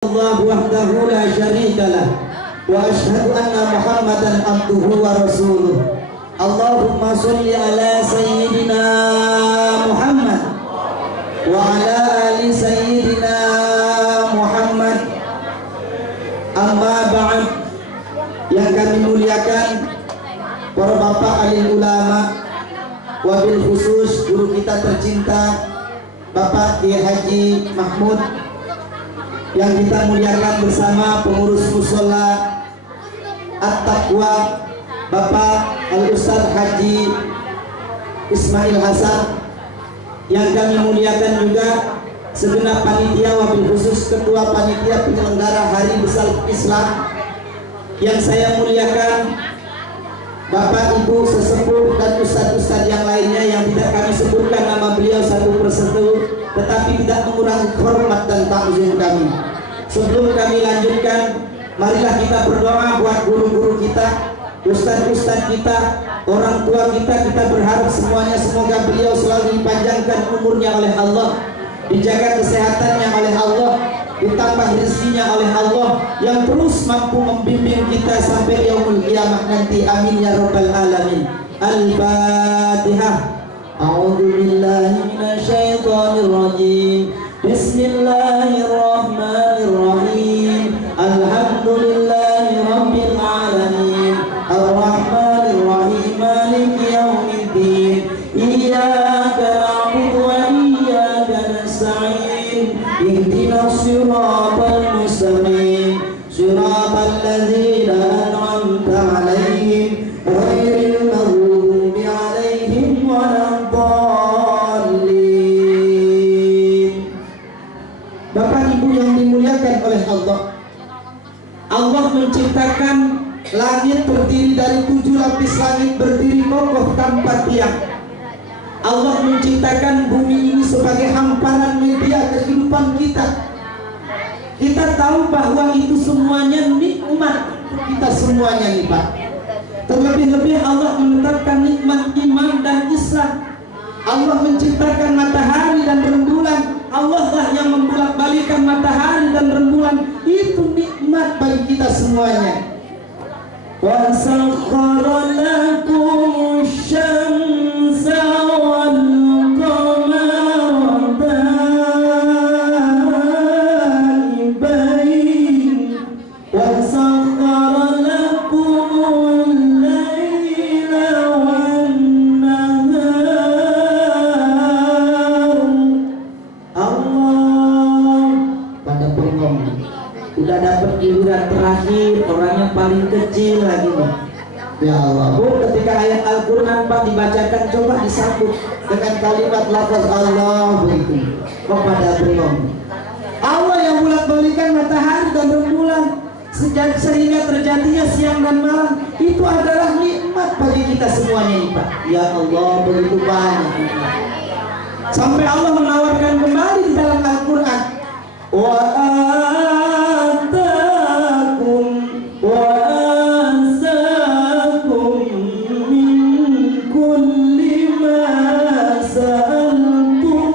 Allah wahdahu la syarika lah wa asyhadu anna Muhammadan abduhu wa rasuluh. Allahumma sholli ala sayyidina Muhammad wa ala ali sayyidina Muhammad. Amma ba'd. Yang kami muliakan para bapak alim ulama, wabil khusus guru kita tercinta Bapak Kiai Haji Mahmud, yang kita muliakan bersama pengurus musola At-Taqwa Bapak Al-Ustaz Haji Ismail Hasan, yang kami muliakan juga segenap panitia, wabil khusus ketua panitia penyelenggara Hari Besar Islam, yang saya muliakan Bapak Ibu sesepuh dan ustadz-ustadz yang lainnya yang tidak kami sebutkan nama beliau satu persatu, tetapi tidak mengurangi hormat dan takzim kami. Sebelum kami lanjutkan, marilah kita berdoa buat guru-guru kita, ustadz-ustadz kita, orang tua kita. Kita berharap semuanya semoga beliau selalu dipanjangkan umurnya oleh Allah, dijaga kesehatannya oleh Allah, ditambah rezekinya oleh Allah, yang terus mampu membimbing kita sampai yaumul qiyamah nanti. Amin ya rabbal alamin. Al-Fatihah. A'udzu billahi minasyaitonir rajim. Bismillahirrahmanirrahim. Alhamdulillahi rabbil alamin. Ar-Rahmanir Rahim. Maliki yaumiddin. Iyyaka na'budu wa iyyaka nasta'in. Ihdinas siratal mustaqim. Siratal ladzina an'amta 'alaihim ghairil maghdubi 'alaihim waladdallin. Bapak Ibu yang dimuliakan oleh Allah, Allah menciptakan langit terdiri dari 7 lapis langit berdiri kokoh tanpa tiang. Allah menciptakan bumi ini sebagai hamparan media kehidupan kita. Kita tahu bahwa itu semuanya nikmat untuk kita semuanya nih Pak. Terlebih-lebih Allah menetapkan nikmat iman dan Islam. Allah menciptakan matahari dan rembulan. Allah lah yang membolak-balikan matahari dan rembulan. Itu nikmat bagi kita semuanya. Wa sakhkhara lakum asy-syamsa wal qamara da'ibain wa sakhkhara lakum al-laila wan nahar. Allah pada bengong, udah dapat giliran terakhir, orang yang paling kecil lagi nih. Ya Allah, Bu, ketika ayat Al-Quran Pak dibacakan, coba disambut dengan kalimat lafaz Allah begitu. Kok pada bengong? Allah yang bolak-balikan matahari dan rembulan sehingga terjadinya siang dan malam, itu adalah nikmat bagi kita semuanya nih Pak. Ya Allah, begitu banyak nikmat. Sampai Allah menawarkan kembali di dalam Al-Quran, wa atakum wa ansakum min kulli ma sa'altum.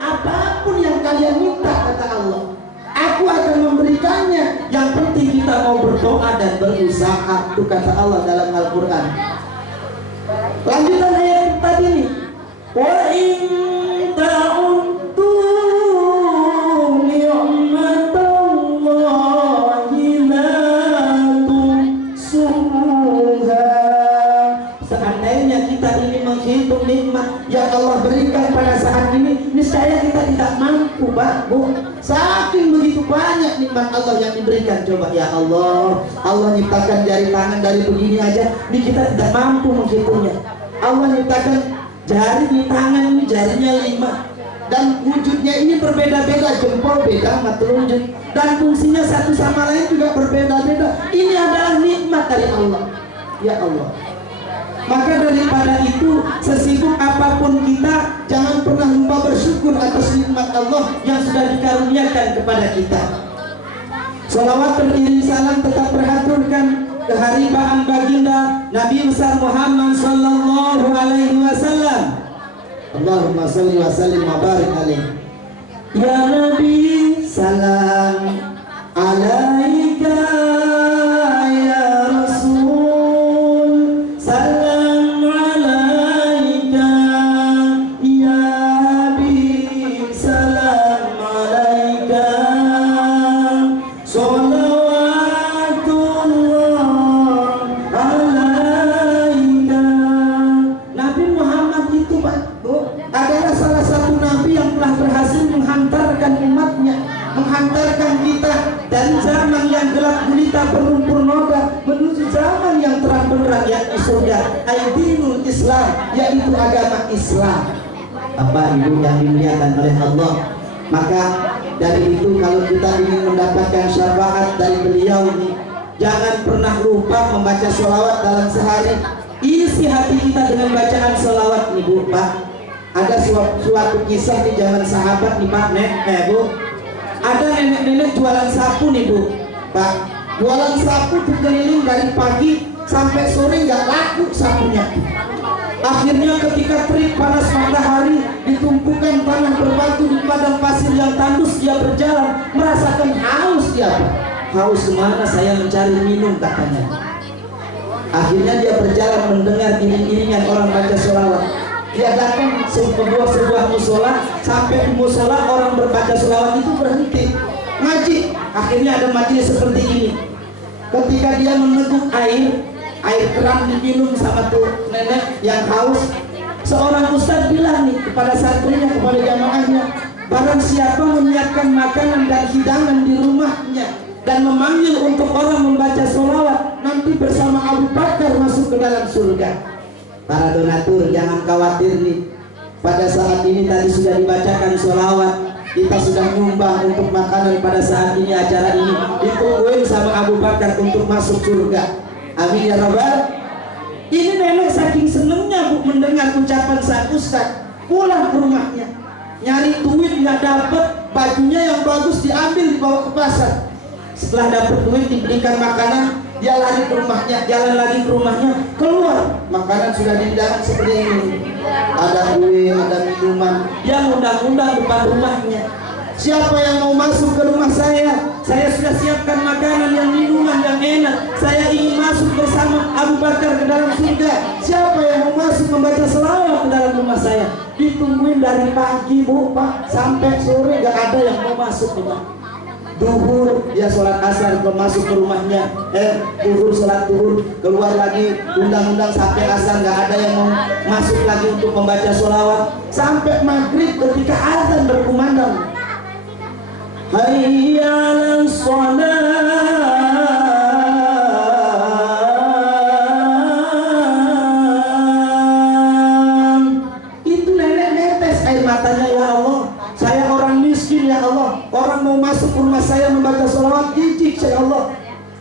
Apapun yang kalian minta, kata Allah, aku akan memberikannya. Yang penting kita mau berdoa dan berusaha. Itu kata Allah dalam Al-Quran. Lanjutan ayat tadi nih, wa in ta'uddu ni'matallahi la tuhsuha. Seandainya kita ini menghitung nikmat yang Allah berikan pada saat ini, niscaya kita tidak mampu, Pak, Bu. Saking begitu banyak nikmat Allah yang diberikan. Coba ya Allah, Allah nyiptakan jari tangan dari begini aja, ini kita tidak mampu menghitungnya. Allah nyiptakan jari di tangan ini, jarinya 5, dan wujudnya ini berbeda-beda, jempol beda sama telunjuk, dan fungsinya satu sama lain juga berbeda-beda. Ini adalah nikmat dari Allah. Ya Allah, maka daripada itu, sesibuk apapun kita, jangan pernah lupa bersyukur atas nikmat Allah yang sudah dikaruniakan kepada kita. Sholawat beriring salam tetap berhaturkan keharibaan baginda Nabi besar Muhammad sallallahu alaihi wasallam. Allahumma sholli wa sallim wa barik alaihi. Ya Nabi salam alaika, ya Rasul salam alaika, ya Habib salam alaika, sholawatullah alaika. Nabi Muhammad itu Pak Bu adalah salah satu nabi yang telah berhasil menghantarkan umatnya, menghantarkan kita dari zaman yang gelap gulita berlumpur noda menuju zaman yang terang benderang, yakni surga, aidinul Islam, yaitu agama Islam. Bapak Ibu yang dimuliakan oleh Allah, maka dari itu kalau kita ingin mendapatkan syafaat dari beliau ini, jangan pernah lupa membaca sholawat dalam sehari. Isi hati kita dengan bacaan sholawat nih Bu Pak. Ada suatu kisah di zaman sahabat nih Pak Bu. Ada nenek-nenek jualan sapu nih Bu Pak. Jualan sapu berkeliling dari pagi sampai sore nggak laku sapunya. Akhirnya ketika terik panas matahari, ditumpukan tanah berbatu di padang pasir yang tandus, dia berjalan merasakan haus dia Pak. Haus kemana? Saya mencari minum katanya. Akhirnya dia berjalan mendengar iring-iringan orang baca sholawat. Dia datang sebuah musola, sampai di musola orang berbaca sholawat itu berhenti ngaji. Akhirnya ada majelis seperti ini. Ketika dia meneguk air keran diminum sama tuh nenek yang haus, seorang ustadz bilang nih kepada santrinya, kepada jamaahnya, barang siapa menyiapkan makanan dan hidangan di rumahnya dan memanggil untuk orang membaca sholawat, nanti bersama Abu Bakar masuk ke dalam surga. Para donatur jangan khawatir nih, pada saat ini tadi sudah dibacakan sholawat, kita sudah nyumbang untuk makanan pada saat ini, acara ini ditungguin sama Abu Bakar untuk masuk surga. Amin ya Rabbal. Ini nenek saking senengnya Bu mendengar ucapan sang ustaz, pulang ke rumahnya nyari duit nggak dapet, bajunya yang bagus diambil dibawa ke pasar. Setelah dapat duit diberikan makanan, dia lari ke rumahnya, jalan lagi ke rumahnya, keluar makanan sudah di dalam seperti ini, ada kue, ada minuman, dia undang-undang depan rumahnya. Siapa yang mau masuk ke rumah saya? Saya sudah siapkan makanan yang minuman yang enak. Saya ingin masuk bersama Abu Bakar ke dalam surga. Siapa yang mau masuk membaca selawat ke dalam rumah saya? Ditungguin dari pagi Bu Pak sampai sore, gak ada yang mau masuk Pak. Duhur dia sholat asar, masuk ke rumahnya, duhur sholat duhur, keluar lagi undang-undang sampai asar, nggak ada yang mau masuk lagi untuk membaca sholawat sampai maghrib ketika azan berkumandang, hayya 'alas shalah. Itu nenek netes air matanya, ya Allah, saya orang miskin ya Allah, orang mau masuk rumah saya membaca sholawat jijik ya Allah.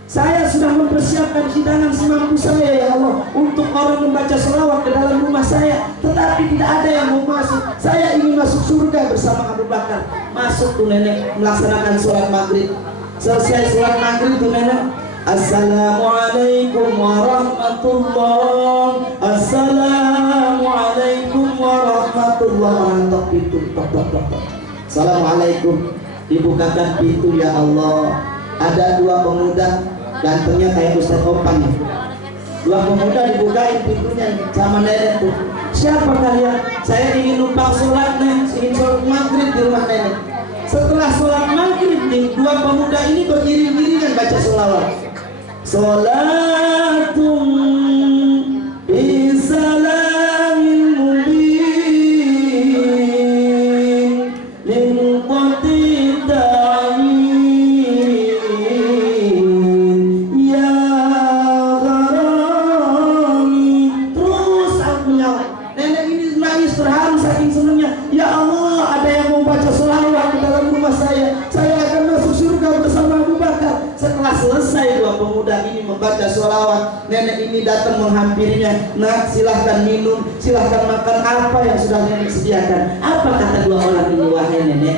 Saya sudah mempersiapkan hidangan semampu saya ya Allah untuk orang membaca sholawat ke dalam rumah saya, tetapi tidak ada yang mau masuk. Saya ingin masuk surga bersama Abu Bakar. Masuk tuh nenek melaksanakan sholat maghrib. Selesai sholat maghrib tuh nenek, assalamualaikum warahmatullahi, assalamualaikum warahmatullahi wabarakatuh. Assalamualaikum, dibukakan pintu ya Allah. Ada dua pemuda gantengnya kayak Ustaz Opan. Dua pemuda dibukain pintunya sama nenek tuh. Siapa kalian? Saya ingin numpang sholat nih, ingin sholat maghrib di rumah nenek. Setelah sholat maghrib nih, dua pemuda ini beriring-iringan baca sholawat. Sholatum bisalamin mubin lil qatidai ya gharami. Terus aku nyawa. Nenek ini nangis terharu saking senangnya. Ya Allah, ada yang mau baca sholawat di dalam rumah saya akan masuk surga bersama Abu Bakar. Setelah selesai dua pemuda ini membaca sholawat, nenek ini datang menghampirinya. Nah, silahkan minum, silahkan makan apa yang sudah nenek sediakan. Apa kata dua orang ini? Wahai nenek,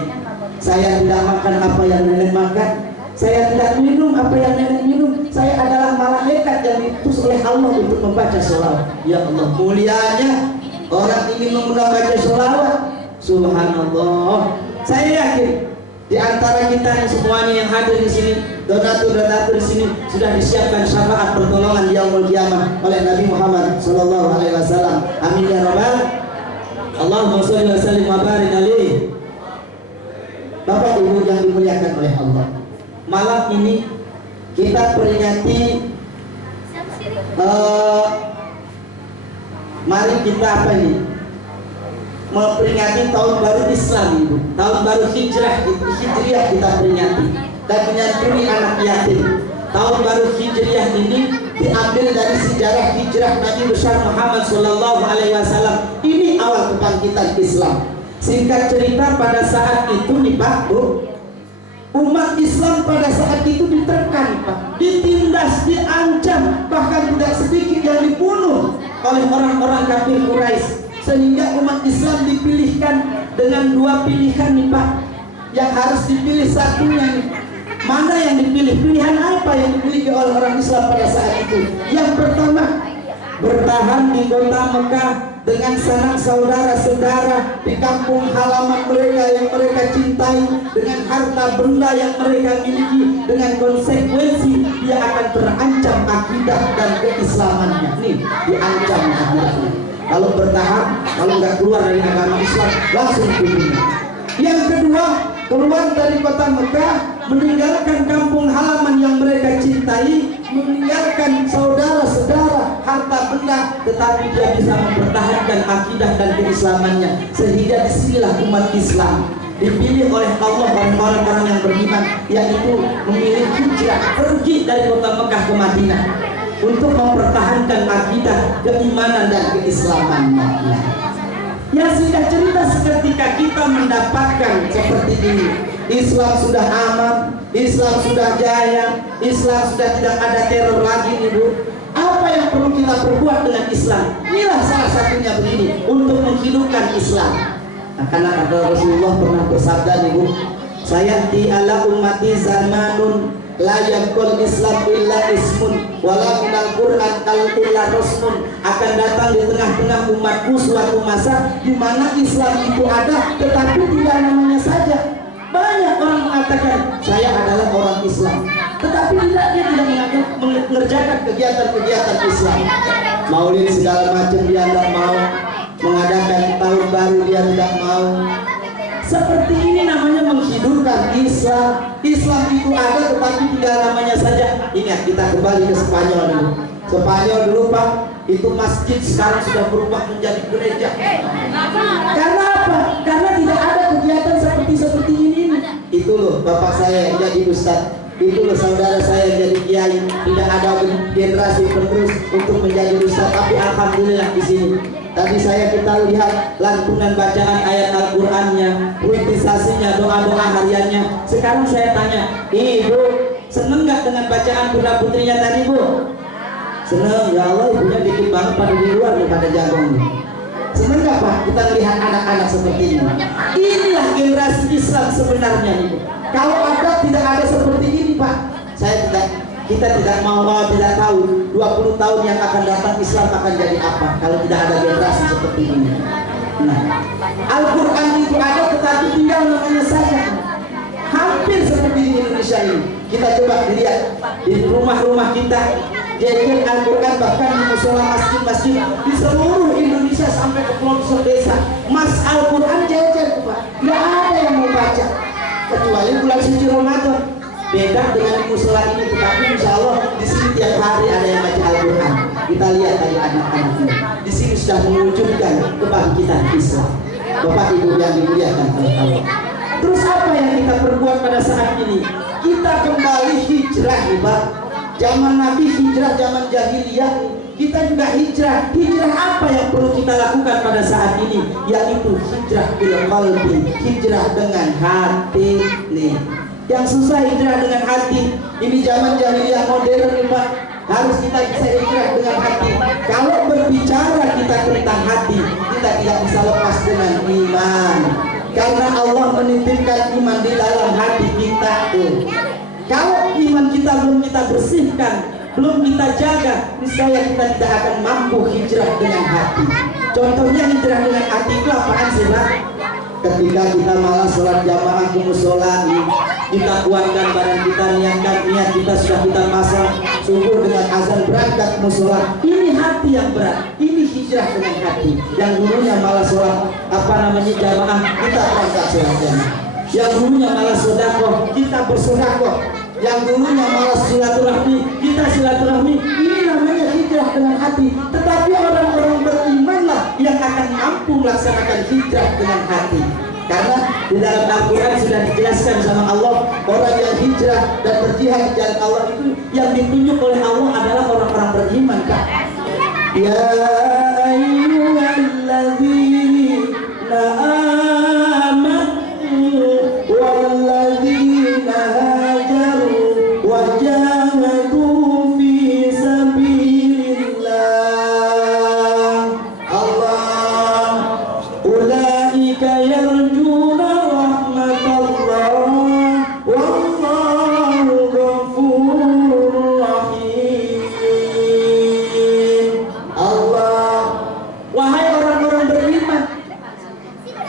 saya tidak makan apa yang nenek makan, saya tidak minum apa yang nenek minum. Saya adalah malaikat yang diutus oleh Allah untuk membaca sholawat. Ya Allah, mulianya orang ingin membaca sholawat. Subhanallah. Saya yakin di antara kita yang semuanya yang hadir di sini, donatur-donatur di sini sudah disiapkan syafaat pertolongan di yaumul qiyamah oleh Nabi Muhammad sallallahu alaihi wasallam. Amin ya rabbal. Allahumma shalli wa sallim wa barik alaihi. Bapak Ibu yang dimuliakan oleh Allah, malam ini kita peringati mari kita apa ini? Memperingati tahun baru Islam, Ibu. Tahun baru Hijriah kita peringati dan menyantuni anak yatim. Tahun baru Hijriah ini diambil dari sejarah hijrah Nabi besar Muhammad sallallahu alaihi wasallam. Ini awal kebangkitan Islam. Singkat cerita, pada saat itu nih Pak, Bu, umat Islam pada saat itu ditekan, Pak, ditindas, diancam, bahkan tidak sedikit yang dibunuh oleh orang-orang kafir Quraisy. Sehingga umat Islam dipilihkan dengan dua pilihan nih Pak, yang harus dipilih satunya nih. Mana yang dipilih? Pilihan apa yang dipilih oleh orang Islam pada saat itu? Yang pertama, bertahan di kota Mekah dengan sanak saudara-saudara di kampung halaman mereka yang mereka cintai, dengan harta benda yang mereka miliki, dengan konsekuensi dia akan terancam akidah dan keislamannya. Nih, diancam akidahnya. Kalau bertahan, kalau nggak keluar dari agama Islam, langsung dibunuh. Yang kedua, keluar dari kota Mekah, meninggalkan kampung halaman yang mereka cintai, meninggalkan saudara-saudara, harta benda, tetapi dia bisa mempertahankan akidah dan keislamannya. Sehingga disinilah umat Islam dipilih oleh Allah oleh orang-orang yang beriman, yaitu memilih hijrah, pergi dari kota Mekah ke Madinah untuk mempertahankan akidah, keimanan dan keislamannya. Ya, singkat cerita, seketika kita mendapatkan seperti ini. Islam sudah aman, Islam sudah jaya, Islam sudah tidak ada teror lagi, Ibu. Apa yang perlu kita perbuat dengan Islam? Inilah salah satunya begini, untuk menghidupkan Islam. Nah, karena kata Rasulullah pernah bersabda, Ibu, sayati ala ummati zamanun la yakul Islam illa ismun wala minal Qur'an illa rasmun. Akan datang di tengah-tengah umatku suatu masa di mana Islam itu ada tetapi tidak namanya saja. Banyak orang mengatakan saya adalah orang Islam, tetapi dia tidak mengerjakan kegiatan-kegiatan Islam. Maulid segala macam dia tidak mau, mengadakan tahun baru dia tidak mau. Seperti ini namanya menghidupkan Islam. Islam itu ada tetapi tidak namanya saja. Ingat, kita kembali ke Spanyol dulu. Spanyol dulu Pak, itu masjid sekarang sudah berubah menjadi gereja. Karena apa? Karena tidak ada kegiatan seperti ini. Itu loh bapak saya yang jadi ustaz, itu loh saudara saya yang jadi kiai. Tidak ada generasi penerus untuk menjadi ustaz. Tapi alhamdulillah di sini. Tadi kita lihat lantunan bacaan ayat Al-Qur'annya, puitisasinya, doa-doa hariannya. Sekarang saya tanya, Ibu seneng nggak dengan bacaan putra putrinya tadi, Bu? Seneng, ya Allah, ibunya dikit banget pada di luar daripada jagung. Seneng nggak Pak kita lihat anak-anak seperti ini? Inilah generasi Islam sebenarnya, Ibu. Kalau ada tidak ada seperti ini Pak, kita tidak mau, tidak tahu 20 tahun yang akan datang Islam akan jadi apa kalau tidak ada generasi seperti ini. Nah, Al-Quran itu ada tetapi tinggal namanya saja. Hampir seperti di Indonesia ini. Kita coba lihat di rumah-rumah kita, jajan Al-Quran, bahkan di musola masjid-masjid di seluruh Indonesia sampai ke pelosok desa. Mas Al-Quran jajan Pak, nggak ada yang mau baca kecuali bulan suci Ramadan. Beda dengan musola ini, tetapi insya Allah di sini tiap hari ada yang baca Al-Quran. Kita lihat tadi anak-anak ini di sini sudah mewujudkan kebangkitan Islam. Bapak Ibu yang dimuliakan oleh Allah. Terus apa yang kita perbuat pada saat ini? Kita kembali hijrah, Pak. Zaman Nabi hijrah, zaman jahiliyah kita juga hijrah. Hijrah apa yang perlu kita lakukan pada saat ini? Yaitu hijrah bil qalbi, hijrah dengan hati nih. Yang susah hijrah dengan hati. Ini zaman jahiliyah modern nih Pak. Harus kita bisa hijrah dengan hati. Kalau berbicara kita tentang hati, kita tidak bisa lepas dengan iman. Karena Allah menitipkan iman di dalam hati kita tuh. Kalau iman kita belum kita bersihkan, belum kita jaga, niscaya kita tidak akan mampu hijrah dengan hati. Contohnya hijrah dengan hati itu apaan sih Pak? ketika kita malas sholat jamaah ke musola, kita kuatkan badan kita, niatkan niat kita sudah kita pasang subuh dengan azan berangkat ke musola. Ini hati yang berat, ini hijrah dengan hati. Yang dulunya malas sholat jamaah, kita berangkat sholat jamaah. Yang dulunya malas sedekah, kita bersedekah. Yang dulunya malas silaturahmi, kita silaturahmi. Ini namanya hijrah dengan hati. Tetapi orang-orang berimanlah yang akan mampu melaksanakan hijrah dengan hati. Karena di dalam Al-Quran sudah dijelaskan sama Allah, orang yang hijrah dan berjihad di jalan Allah itu yang ditunjuk oleh Allah adalah orang-orang beriman, Kak. Ya ayyuhalladzina amanu walladzina hajaru wajahadu fi sabilillah Allah ulaika yarjuna rahmatallah wallahu ghafurur rahim. Allah, wahai orang-orang beriman,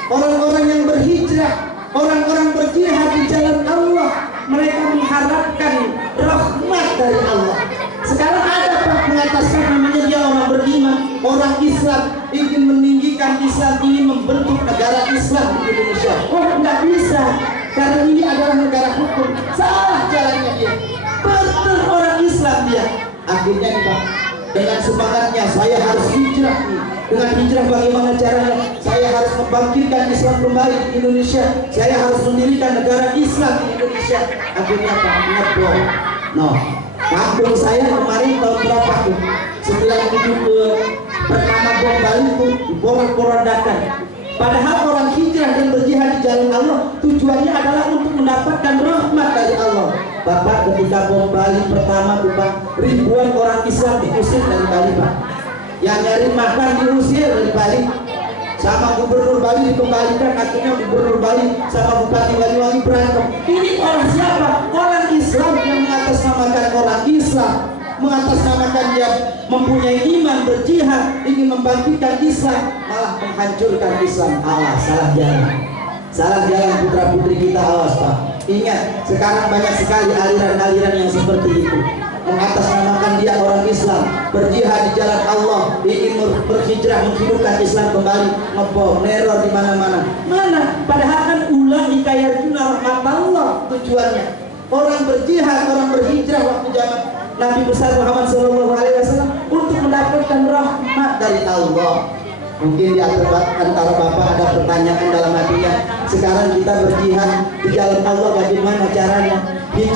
orang-orang yang berhijrah, orang-orang berjihad di jalan Allah, mereka mengharapkan rahmat dari Allah. Sekarang ada Pak mengataskan namanya dia orang beriman, orang Islam, ingin meninggikan Islam, ingin membentuk negara Islam di Indonesia. Oh, nggak bisa, karena ini adalah negara hukum. Salah jalannya dia. Betul orang Islam dia. Akhirnya nih Pak, dengan semangatnya saya harus hijrah nih. Dengan hijrah bagaimana caranya? Saya harus membangkitkan Islam kembali di Indonesia. Saya harus mendirikan negara Islam di Indonesia. Akhirnya Pak, ngebom. No, kampung saya kemarin tahun berapa tuh? Setelah itu pertama bom Bali itu diporak-porandakan. Padahal orang hijrah dan berjihad di jalan Allah tujuannya adalah untuk mendapatkan rahmat dari Allah. Bapak, ketika bom Bali pertama tuh Pak, ribuan orang Islam diusir dari Bali Pak. Yang nyari makan diusir dari Bali. Sama gubernur Bali dikembalikan, akhirnya gubernur Bali sama bupati Banyuwangi berantem. Ini orang siapa? Orang Islam yang mengatasnamakan orang Islam, mengatasnamakan dia mempunyai iman, berjihad, ingin membangkitkan Islam, malah menghancurkan Islam. Awas, salah jalan. Salah jalan putra putri kita, awas Pak. Ingat, sekarang banyak sekali aliran-aliran yang seperti itu, mengatasnamakan dia orang Islam, berjihad di jalan Allah, ingin berhijrah menghidupkan Islam kembali, ngebom, neror di mana-mana. Mana? Padahal kan ulaika yarjuna rahmatallah tujuannya. Orang berjihad, orang berhijrah waktu zaman Nabi besar Muhammad SAW untuk mendapatkan rahmat dari Allah. Mungkin di antara Bapak ada pertanyaan dalam hatinya, sekarang kita berjihad di jalan Allah, bagaimana caranya? Hijrah